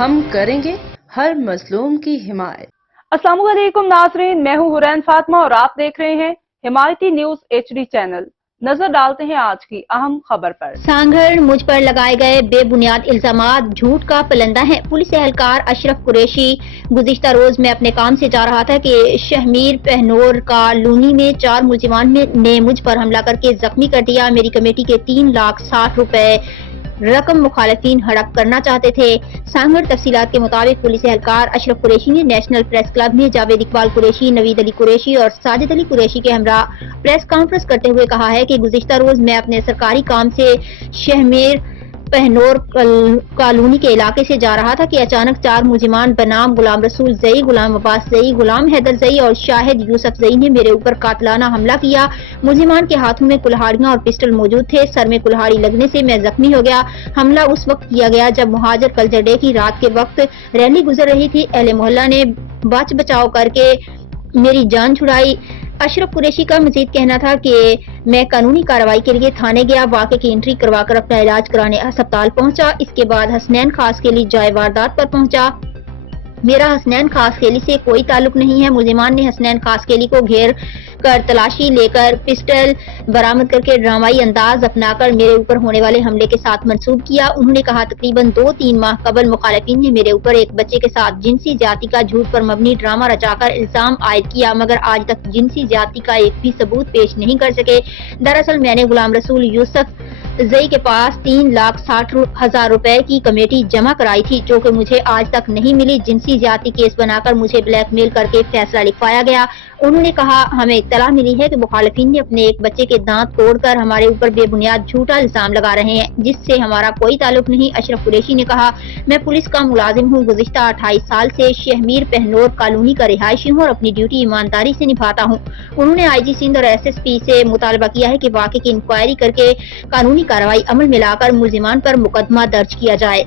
ہم کریں گے ہر مظلوم کی حمایت۔ السلام علیکم ناظرین، میں ہوں حورین فاطمہ اور آپ دیکھ رہے ہیں حمایتی نیوز HD چینل۔ نظر ڈالتے ہیں آج کی اہم خبر پر۔ سانگھر مجھ پر لگائے گئے بے بنیاد الزامات جھوٹ کا پلندہ ہیں۔ پولیس اہلکار اشرف قریشی گزشتہ روز میں اپنے کام سے جا رہا تھا کہ شہمیر پہنور کالونی میں 4 ملزمان نے مجھ پر حملہ کر کے زخمی کر دیا۔ میری کمیٹی کے 3,60,000 روپے رقم مخالفین ہڑپ کرنا چاہتے تھے۔ سانگھر تفصیلات کے مطابق پولیس اہلکار اشرف قریشی نے نیشنل پریس کلب میں جاوید اقبال قریشی، نوید علی قریشی اور ساجد علی قریشی کے ہمراہ پریس کانفرنس کرتے ہوئے کہا ہے کہ گزشتہ روز میں اپنے سرکاری کام سے شہمیر پہنور کالونی کے علاقے سے جا رہا تھا کہ اچانک 4 ملزمان بنام غلام رسول زئی، غلام عباس زئی، غلام حیدر زئی اور شاہد یوسف زئی نے میرے اوپر قاتلانہ حملہ کیا۔ ملزمان کے ہاتھوں میں کلہاڑیاں اور پسٹل موجود تھے۔ سر میں کلہاڑی لگنے سے میں زخمی ہو گیا۔ حملہ اس وقت کیا گیا جب مہاجر کلچر ڈے کی رات کے وقت ریلی گزر رہی تھی۔ اہل محلہ نے بچ بچاؤ کر کے میری جان چھڑائی۔ اشرف قریشی کا مزید کہنا تھا کہ میں قانونی کارروائی کے لیے تھانے گیا، واقعے کی انٹری کروا کر اپنا علاج کرانے ہسپتال پہنچا۔ اس کے بعد حسنین خاص کیلی جائے واردات پر پہنچا۔ میرا حسنین خاص کیلی سے کوئی تعلق نہیں ہے۔ ملزمان نے حسنین خاص کیلی کو گھیر کر تلاشی لے کر پسٹل برآمد کر کے ڈرامائی انداز اپنا کر میرے اوپر ہونے والے حملے کے ساتھ منسوب کیا۔ انہوں نے کہا تقریباً 2-3 ماہ قبل مخالفین نے میرے اوپر ایک بچے کے ساتھ جنسی زیادتی کا جھوٹ پر مبنی ڈرامہ رچا کر الزام عائد کیا، مگر آج تک جنسی زیادتی کا ایک بھی ثبوت پیش نہیں کر سکے۔ دراصل میں نے غلام رسول یوسف زئی کے پاس 3,60,000 روپے کی کمیٹی جمع کرائی تھی، جو کہ مجھے آج تک نہیں ملی۔ جنسی زیادتی کیس بنا کر مجھے بلیک میل کر کے فیصلہ لکھوایا گیا۔ انہوں نے کہا ہمیں اطلاع ملی ہے کہ مخالفین نے اپنے ایک بچے کے دانت توڑ کر ہمارے اوپر بے بنیاد جھوٹا الزام لگا رہے ہیں، جس سے ہمارا کوئی تعلق نہیں۔ اشرف قریشی نے کہا میں پولیس کا ملازم ہوں، گزشتہ 28 سال سے شہمیر پہنور کالونی کا رہائشی ہوں اور اپنی ڈیوٹی ایمانداری سے نبھاتا ہوں۔ انہوں نے IG سندھ اور SSP سے مطالبہ کیا ہے کہ واقعے کی انکوائری کر کے قانونی کارروائی عمل میں لا کر ملزمان پر مقدمہ درج کیا جائے۔